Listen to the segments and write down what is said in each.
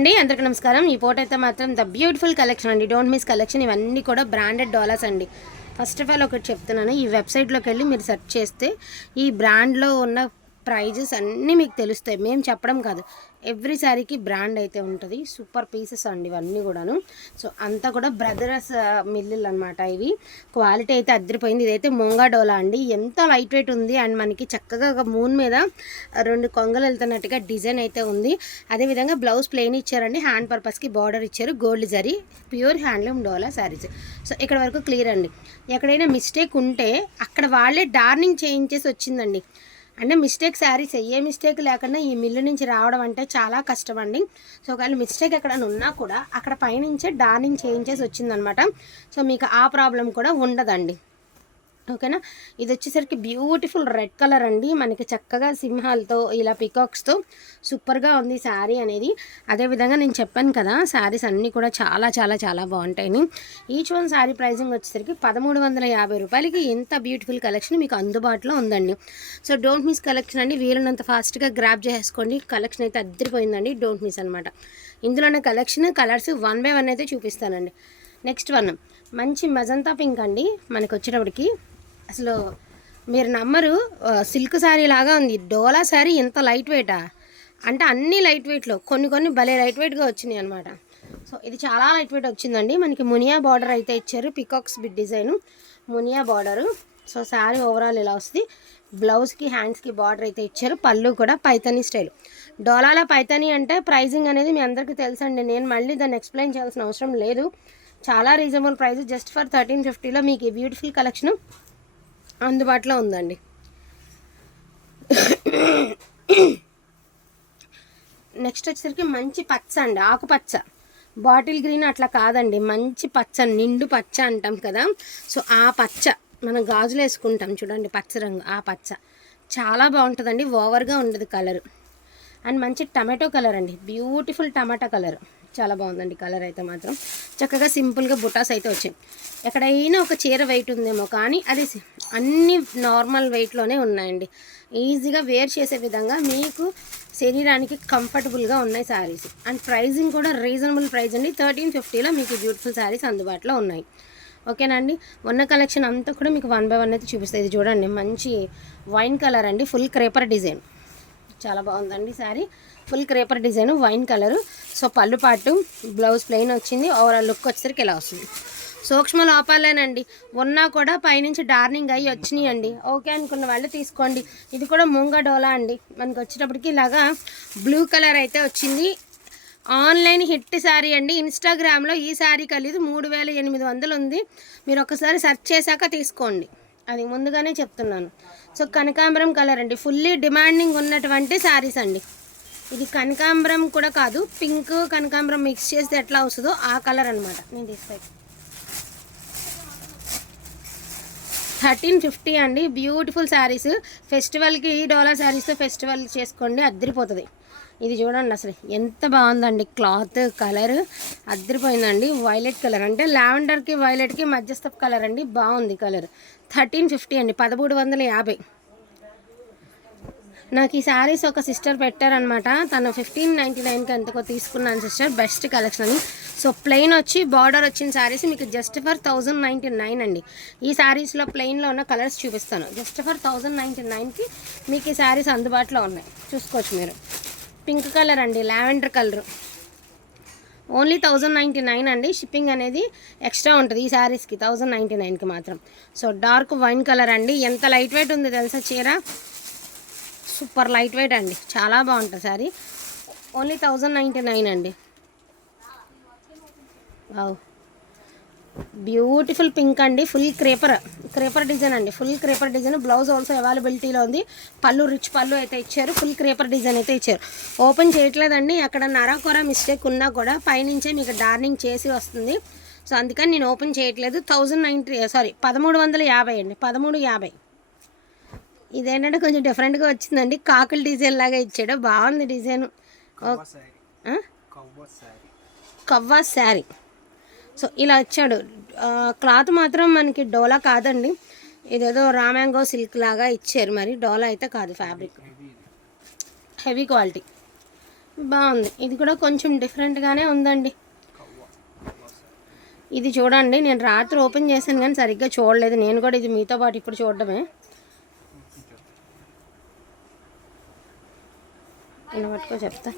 అండి అందరికీ నమస్కారం. ఈ ఫోటో అయితే మాత్రం ద బ్యూటిఫుల్ కలెక్షన్ అండి. Don't miss collection. ఇవన్నీ కూడా బ్రాండెడ్ డాలర్స్ అండి. ఫస్ట్ ఆఫ్ ఆల్ ఒకటి చెప్తున్నాను. ఈ వెబ్సైట్లోకి వెళ్ళి మీరు సెర్చ్ చేస్తే ఈ బ్రాండ్లో ఉన్న ప్రైజెస్ అన్నీ మీకు తెలుస్తాయి. మేము చెప్పడం కాదు. ఎవ్రీ సారీకి బ్రాండ్ అయితే ఉంటుంది. సూపర్ పీసెస్ అండి ఇవన్నీ కూడాను. సో అంతా కూడా బ్రదర్స్ మిల్లులు అనమాట ఇవి. క్వాలిటీ అయితే అద్దరిపోయింది. ఇదైతే ముంగా డోలా అండి. ఎంత లైట్ వెయిట్ ఉంది అండ్ మనకి చక్కగా ఒక మూన్ మీద రెండు కొంగలు వెళ్తున్నట్టుగా డిజైన్ అయితే ఉంది. అదేవిధంగా బ్లౌజ్ ప్లెయిన్ ఇచ్చారండి. హ్యాండ్ పర్పస్కి బార్డర్ ఇచ్చారు. Gold zari pure handloom Dola saris so ఇక్కడ వరకు క్లియర్ అండి. ఎక్కడైనా మిస్టేక్ ఉంటే అక్కడ వాళ్ళే డార్నింగ్ చేయించేసి వచ్చిందండి. అంటే మిస్టేక్ శారీస్ ఏ మిస్టేక్ లేకుండా ఈ మిల్లు నుంచి రావడం అంటే చాలా కష్టం అండి సో ఒకవేళ మిస్టేక్ ఎక్కడైనా ఉన్నా కూడా అక్కడ పైనుంచే డార్నింగ్ చేయించేసి వచ్చిందనమాట. సో మీకు ఆ ప్రాబ్లం కూడా ఉండదండి. ఓకేనా? ఇది వచ్చేసరికి బ్యూటిఫుల్ రెడ్ కలర్ అండి. మనకి చక్కగా సింహాలతో ఇలా పికాక్స్తో సూపర్గా ఉంది శారీ అనేది. అదేవిధంగా నేను చెప్పాను కదా శారీస్ అన్నీ కూడా చాలా చాలా చాలా బాగుంటాయి ఈచ్ వన్ శారీ ప్రైజింగ్ వచ్చేసరికి పదమూడు వందల యాభై రూపాయలకి ఎంత బ్యూటిఫుల్ కలెక్షన్ మీకు అందుబాటులో ఉందండి. సో డోంట్ మిస్ కలెక్షన్ అండి. వీలున్నంత ఫాస్ట్గా గ్రాప్ చేసుకోండి కలెక్షన్ అయితే అద్దరిపోయిందండి. డోంట్ మిస్ అనమాట ఇందులోనే collection colours one by one అయితే చూపిస్తానండి. Next one. మంచి మజంతా పింక్ అండి. మనకు వచ్చేటప్పటికి అసలు మీరు నమ్మరు సిల్క్ శారీ లాగా ఉంది. డోలా శారీ ఇంత లైట్ వెయిటా? అంటే అన్ని లైట్ వెయిట్లో కొన్ని కొన్ని భలే లైట్ వెయిట్గా వచ్చినాయి అనమాట సో ఇది చాలా లైట్ వెయిట్ వచ్చిందండి. మనకి మునియా బార్డర్ అయితే ఇచ్చారు పికాక్స్ బిడ్ డిజైన్. మునియా బార్డరు. సో శారీ ఓవరాల్ ఇలా వస్తుంది. బ్లౌజ్కి హ్యాండ్స్కి బార్డర్ అయితే ఇచ్చారు. పళ్ళు కూడా పైతనీ స్టైల్. డోలాలో పైతనీ అంటే ప్రైజింగ్ అనేది మీ అందరికీ తెలుసండి. నేను మళ్ళీ దాన్ని ఎక్స్ప్లెయిన్ చేయాల్సిన అవసరం లేదు. చాలా reasonable price. Just for thirteen ఫిఫ్టీలో మీకు ఈ బ్యూటిఫుల్ కలెక్షన్ అందుబాటులో ఉందండి. నెక్స్ట్ వచ్చేసరికి మంచి పచ్చ అండి ఆకుపచ్చ బాటిల్ గ్రీన్ అట్లా కాదండి మంచి పచ్చ నిండు పచ్చ అంటాం కదా. సో ఆ పచ్చ మనం గాజులు వేసుకుంటాం చూడండి పచ్చ రంగు ఆ పచ్చ. చాలా బాగుంటుందండి ఓవర్గా ఉండదు కలర్. అండ్ మంచి టమాటో కలర్ అండి బ్యూటిఫుల్ టమాటా కలర్. చాలా బాగుందండి కలర్ అయితే మాత్రం. చక్కగా సింపుల్గా బుటాస్ అయితే వచ్చాయి. ఎక్కడైనా ఒక చీర వెయిట్ ఉందేమో కానీ అది అన్నీ నార్మల్ వెయిట్లోనే ఉన్నాయండి. ఈజీగా వేర్ చేసే విధంగా మీకు శరీరానికి కంఫర్టబుల్గా ఉన్నాయి శారీస్ అండ్ ప్రైజింగ్ కూడా రీజనబుల్ ప్రైస్ అండి. థర్టీన్ ఫిఫ్టీలో మీకు బ్యూటిఫుల్ శారీస్ అందుబాటులో ఉన్నాయి. ఓకేనండి ఉన్న కలెక్షన్ అంతా కూడా మీకు వన్ బై వన్ అయితే చూపిస్తుంది ఇది చూడండి మంచి వైన్ కలర్ అండి. ఫుల్ క్రేపర్ డిజైన్ చాలా బాగుందండి sari full creeper design wine colour so పళ్ళు పాటు బ్లౌజ్ ప్లెయిన్ వచ్చింది. ఓవరాల్ లుక్ వచ్చేసరికి ఇలా వస్తుంది. సూక్ష్మ లోపాలేనండి ఉన్నా కూడా పైనుంచి డార్నింగ్ అయ్యి వచ్చినాయండి. ఓకే అనుకున్న వాళ్ళు తీసుకోండి. ఇది కూడా ముంగ డోలా అండి. మనకు వచ్చేటప్పటికి ఇలాగా బ్లూ కలర్ అయితే వచ్చింది. ఆన్లైన్ హిట్ శారీ అండి. ఇన్స్టాగ్రామ్లో ఈ శారీ కలిసి మూడు వేల ఎనిమిది వందలు ఉంది. మీరు ఒకసారి సెర్చ్ చేశాక తీసుకోండి. అది ముందుగానే చెప్తున్నాను. సో కనకాంబరం కలర్ అండి. ఫుల్లీ డిమాండింగ్ ఉన్నటువంటి శారీస్ అండి. ఇది కనకాంబరం కూడా కాదు. పింక్ కనకాంబరం మిక్స్ చేస్తే ఎట్లా వస్తుందో ఆ కలర్ అనమాట నేను తీస్తాను థర్టీన్ ఫిఫ్టీ అండి. బ్యూటిఫుల్ శారీస్. ఫెస్టివల్కి ఈ డోలా శారీస్తో ఫెస్టివల్ చేసుకోండి అద్దరిపోతుంది. ఇది చూడండి అసలు ఎంత బాగుందండి. క్లాత్ కలర్ అద్దరిపోయిందండి. వైలెట్ కలర్ అంటే లావెండర్కి వైలెట్కి మధ్యస్థ కలర్ అండి. బాగుంది కలర్. థర్టీన్ ఫిఫ్టీ అండి. పదమూడు వందల యాభై. నాకు ఈ శారీస్ ఒక సిస్టర్ పెట్టారనమాట తను ఫిఫ్టీన్ నైంటీ నైన్కి ఎంతకో తీసుకున్నాను సిస్టర్ బెస్ట్ కలెక్షన్ అని సో ప్లెయిన్ వచ్చి బార్డర్ వచ్చిన శారీస్ మీకు just for thousand ninety nine అండి. ఈ శారీస్లో ప్లెయిన్లో ఉన్న కలర్స్ చూపిస్తాను. జస్ట్ ఫర్ థౌజండ్ నైంటీ నైన్కి మీకు ఈ శారీస్ అందుబాటులో ఉన్నాయి. చూసుకోవచ్చు మీరు. పింక్ కలర్ అండి. Lavender colour only thousand ninety nine అండి. షిప్పింగ్ అనేది ఎక్స్ట్రా ఉంటుంది ఈ శారీస్కి థౌజండ్ నైంటీ నైన్కి మాత్రం. సో డార్క్ వైన్ కలర్ అండి. ఎంత లైట్ వెయిట్ ఉంది తెలుసా చీర? సూపర్ లైట్ వెయిట్ అండి. చాలా బాగుంటుంది sari only thousand ninety nine అండి. బ్యూటిఫుల్ పింక్ అండి. ఫుల్ క్రేపర్ క్రేపర్ డిజైన్ అండి. Full creeper design. Blouse also అవైలబిలిటీలో ఉంది. పళ్ళు రిచ్ పళ్ళు అయితే ఇచ్చారు. ఫుల్ క్రేపర్ డిజైన్ అయితే ఇచ్చారు. ఓపెన్ చేయట్లేదండి. అక్కడ నరాకొర మిస్టేక్ ఉన్నా కూడా పైనుంచే మీకు డార్నింగ్ చేసి వస్తుంది. సో అందుకని నేను ఓపెన్ చేయట్లేదు. థౌజండ్ నైంటీ సారీ పదమూడు వందల యాభై అండి. పదమూడు యాభై. ఇదేంటంటే కొంచెం డిఫరెంట్గా వచ్చిందండి. కాకుల డిజైన్ లాగా ఇచ్చాడు. బాగుంది డిజైన్. కవ్వా శారీ. సో ఇలా వచ్చాడు క్లాత్ మాత్రం మనకి డోలా కాదండి. ఇదేదో రామ్యాంగో సిల్క్ లాగా ఇచ్చారు మరి. డోలా అయితే కాదు ఫ్యాబ్రిక్. హెవీ క్వాలిటీ బాగుంది. ఇది కూడా కొంచెం డిఫరెంట్గానే ఉందండి. ఇది చూడండి. నేను రాత్రి ఓపెన్ చేశాను కానీ సరిగ్గా చూడలేదు. నేను కూడా ఇది మీతో పాటు ఇప్పుడు చూడడమే. ఇలా పట్టుకో చెప్తా.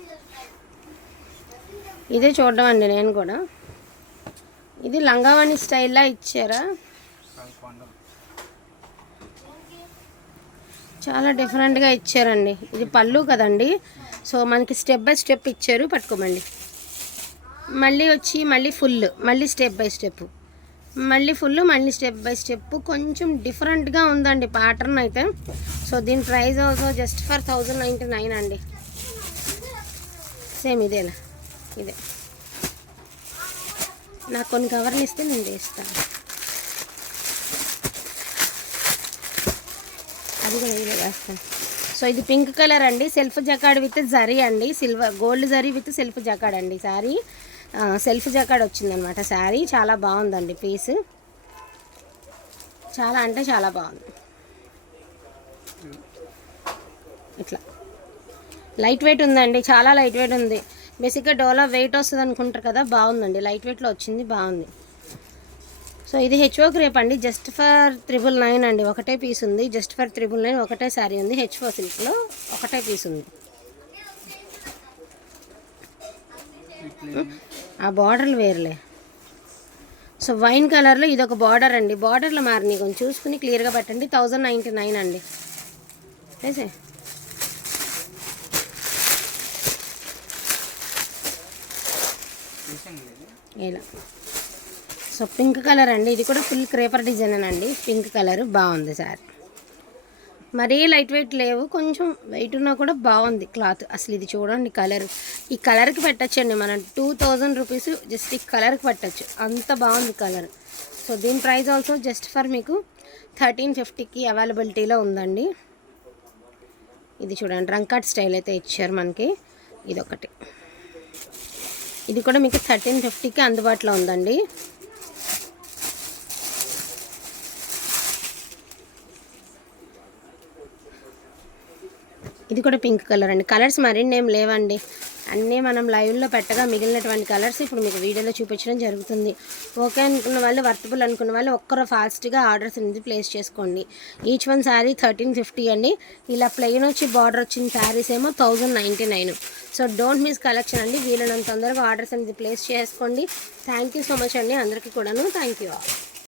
ఇదే చూడడం అండి నేను కూడా. ఇది లంగావాణి స్టైల్లా ఇచ్చారా? చాలా డిఫరెంట్గా ఇచ్చారండి. ఇది పళ్ళు కదండి. సో మనకి స్టెప్ బై స్టెప్ ఇచ్చారు పట్టుకోమండి మళ్ళీ. వచ్చి మళ్ళీ ఫుల్ మళ్ళీ స్టెప్ బై స్టెప్ మళ్ళీ ఫుల్ మళ్ళీ స్టెప్ బై స్టెప్ కొంచెం డిఫరెంట్గా ఉందండి ప్యాటర్న్ అయితే. సో దీని price also just for thousand ninety nine అండి. సేమ్ ఇదేనా? ఇదే. నాకు కొన్ని కవర్లు ఇస్తే నేను చేస్తాను అది కూడా ఇదే వేస్తాను. సో ఇది పింక్ కలర్ అండి. సెల్ఫ్ జకాడ్ విత్ జరీ అండి. Silver gold zari with self jacquard అండి. శారీ సెల్ఫ్ జకాడ్ వచ్చిందనమాట. శారీ చాలా బాగుందండి పీస్ చాలా అంటే చాలా బాగుంది. ఇట్లా. లైట్ వెయిట్ ఉందండి చాలా లైట్ వెయిట్ ఉంది. బేసిక్గా డోలా వెయిట్ వస్తుంది అనుకుంటారు కదా బాగుందండి. లైట్ వెయిట్లో వచ్చింది బాగుంది. సో ఇది హెచ్ఓ క్రేప్ అండి. జస్ట్ ఫర్ త్రిబుల్ నైన్ అండి. ఒకటే పీస్ ఉంది. జస్ట్ ఫర్ త్రిబుల్ నైన్ ఒకటే శారీ ఉంది. హెచ్ఓ సిల్క్లో ఒకటే పీస్ ఉంది. ఆ బార్డర్లు వేరులే. సో వైన్ కలర్లో ఇది ఒక బార్డర్ అండి. బార్డర్లు మారినాయి. కొంచెం చూసుకుని క్లియర్గా పెట్టండి. థౌజండ్ నైంటీ నైన్ అండి ఇలా. సో పింక్ కలర్ అండి. ఇది కూడా ఫుల్ క్రేపర్ డిజైన్ అండి పింక్ కలర్ బాగుంది సార్. మరీ లైట్ వెయిట్ లేవు. కొంచెం వెయిట్ ఉన్నా కూడా బాగుంది క్లాత్ అసలు ఇది చూడండి కలర్ ఈ కలర్కి పెట్టచ్చండి. మనం టూ థౌజండ్ రూపీస్ జస్ట్ ఈ కలర్కి పెట్టచ్చు. అంత బాగుంది కలర్ సో దీని ప్రైస్ ఆల్సో జస్ట్ ఫర్ మీకు థర్టీన్ ఫిఫ్టీకి అవైలబిలిటీలో ఉందండి. ఇది చూడండి. రంకాట్ స్టైల్ అయితే ఇచ్చారు మనకి. ఇది ఒకటి ఇది కూడా మీకు థర్టీన్ ఫిఫ్టీకి అందుబాటులో ఉందండి. ఇది కూడా పింక్ కలర్ అండి. కలర్స్ మరిన్ని ఏం లేవండి. అన్నీ మనం లైవ్లో పెట్టగా మిగిలినటువంటి కలర్స్ ఇప్పుడు మీకు వీడియోలో చూపించడం జరుగుతుంది. ఓకే అనుకున్న వాళ్ళు వర్తబుల్ అనుకున్న వాళ్ళు ఒక్కరు ఫాస్ట్గా ఆర్డర్స్ అనేది ప్లేస్ చేసుకోండి. Each one sari thirteen fifty అండి. ఇలా ప్లెయిన్ వచ్చి బార్డర్ వచ్చిన శారీస్ ఏమో thousand ninety nine. So don't miss collection అండి. వీళ్ళని తొందరగా ఆర్డర్స్ అనేది ప్లేస్ చేసుకోండి. థ్యాంక్ యూ సో మచ్ అండి. అందరికీ కూడాను థ్యాంక్ యూ